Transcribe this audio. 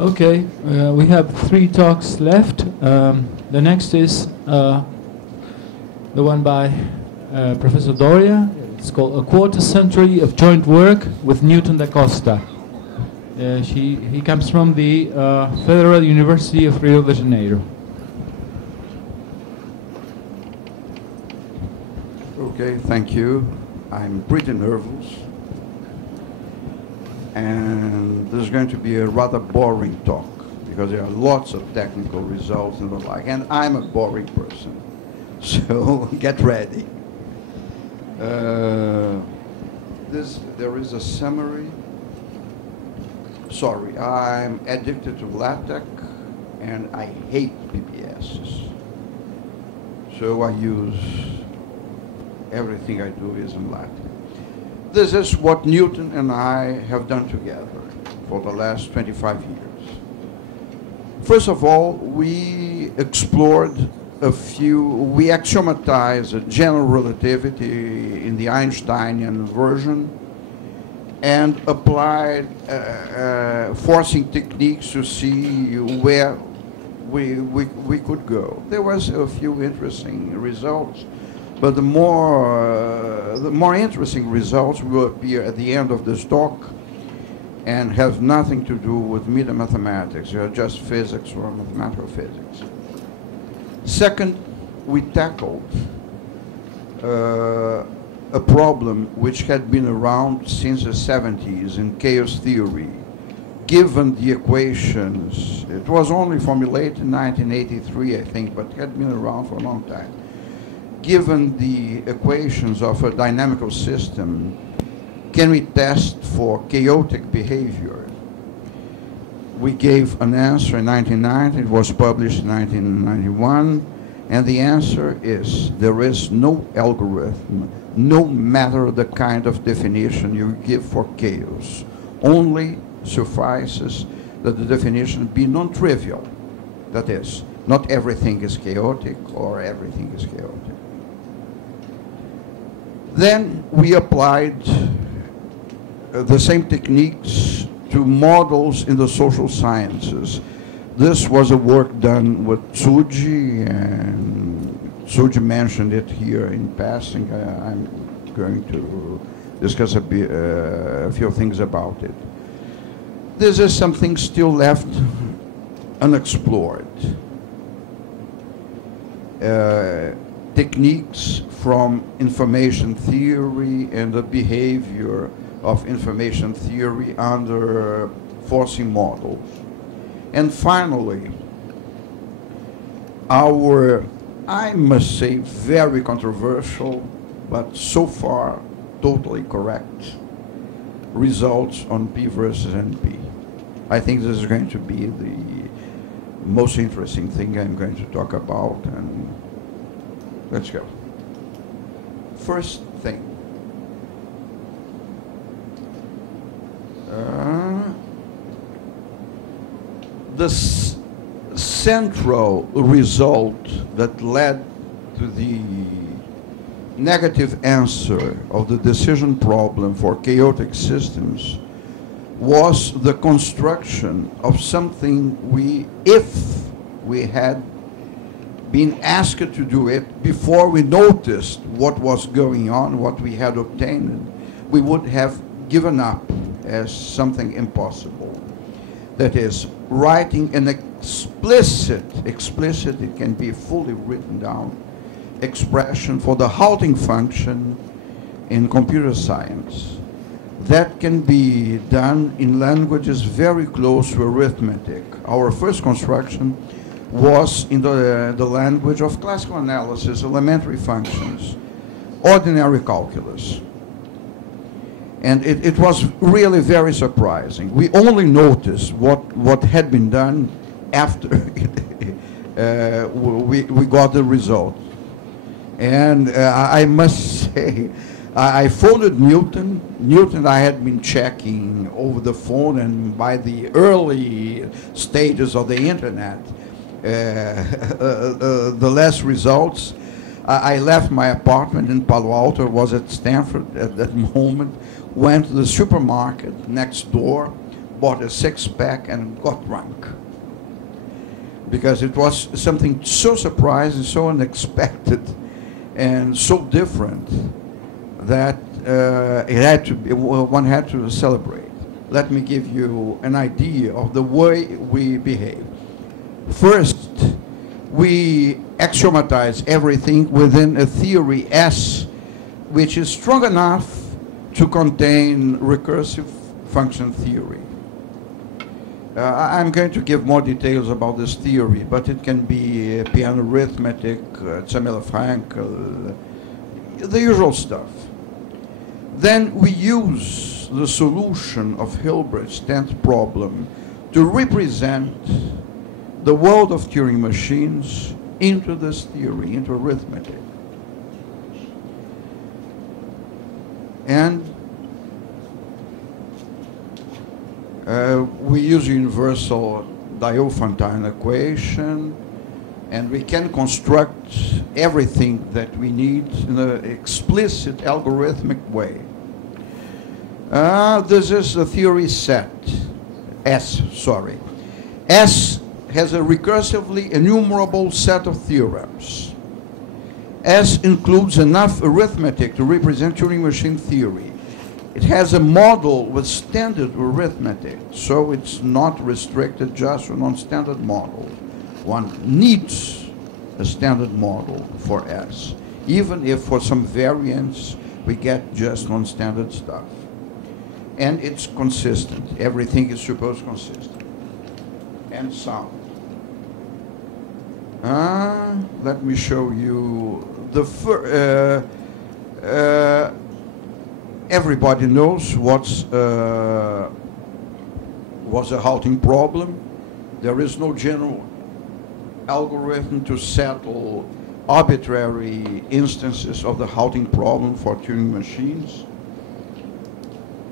Okay, we have 3 talks left. The next is the one by Professor Doria. It's called A Quarter Century of Joint Work with Newton da Costa. He comes from the Federal University of Rio de Janeiro. Okay, thank you. I'm pretty nervous. And this is going to be a rather boring talk because there are lots of technical results and the like. And I'm a boring person. So get ready. There is a summary. Sorry, I'm addicted to LaTeX and I hate PBSs. So I use everything I do is in LaTeX. This is what Newton and I have done together for the last 25 years. First of all, we explored we axiomatized general relativity in the Einsteinian version and applied forcing techniques to see where we could go. There was a few interesting results, but the more interesting results will appear at the end of this talk and have nothing to do with meta mathematics. They are just physics or mathematical physics. Second, we tackled a problem which had been around since the 70s in chaos theory. Given the equations, it was only formulated in 1983, I think, but had been around for a long time. Given the equations of a dynamical system, can we test for chaotic behavior? We gave an answer in 1990, it was published in 1991, and the answer is there is no algorithm, no matter the kind of definition you give for chaos. Only suffices that the definition be non-trivial. That is, not everything is chaotic or everything is chaotic. Then we applied the same techniques to models in the social sciences. This was a work done with Tsuji, and Tsuji mentioned it here in passing. I'm going to discuss a few things about it. This is something still left unexplored. Techniques from information theory and the behavior of information theory under forcing models. And finally, our, I must say, very controversial, but so far totally correct results on P versus NP. I think this is going to be the most interesting thing I'm going to talk about, and let's go. First thing. The central result that led to the negative answer of the decision problem for chaotic systems was the construction of something if we had been asked to do it before we noticed what was going on, what we had obtained, we would have given up as something impossible. That is, writing an explicit, it can be fully written down, expression for the halting function in computer science. That can be done in languages very close to arithmetic. Our first construction was in the language of classical analysis, elementary functions, ordinary calculus. And it was really very surprising. We only noticed what had been done after we got the result. And I must say, I phoned Newton. Newton I had been checking over the phone, and by the early stages of the internet, the last results. I left my apartment in Palo Alto, was at Stanford at that moment, went to the supermarket next door, bought a six-pack and got drunk. Because it was something so surprising, so unexpected, and so different that one had to celebrate. Let me give you an idea of the way we behave. First, we axiomatize everything within a theory S, which is strong enough to contain recursive function theory. I'm going to give more details about this theory, but it can be piano arithmetic, Zermelo-Fraenkel, the usual stuff. Then we use the solution of Hilbert's 10th problem to represent the world of Turing machines into this theory, into arithmetic. And we use universal Diophantine equation, and we can construct everything that we need in an explicit algorithmic way. This is a theory set, S, sorry. S has a recursively enumerable set of theorems. S includes enough arithmetic to represent Turing machine theory. It has a model with standard arithmetic, so it's not restricted just to non-standard models. One needs a standard model for S, even if for some variants we get just non-standard stuff. And it's consistent. Everything is supposed consistent and sound. Let me show you the everybody knows what's a halting problem. There is no general algorithm to settle arbitrary instances of the halting problem for Turing machines.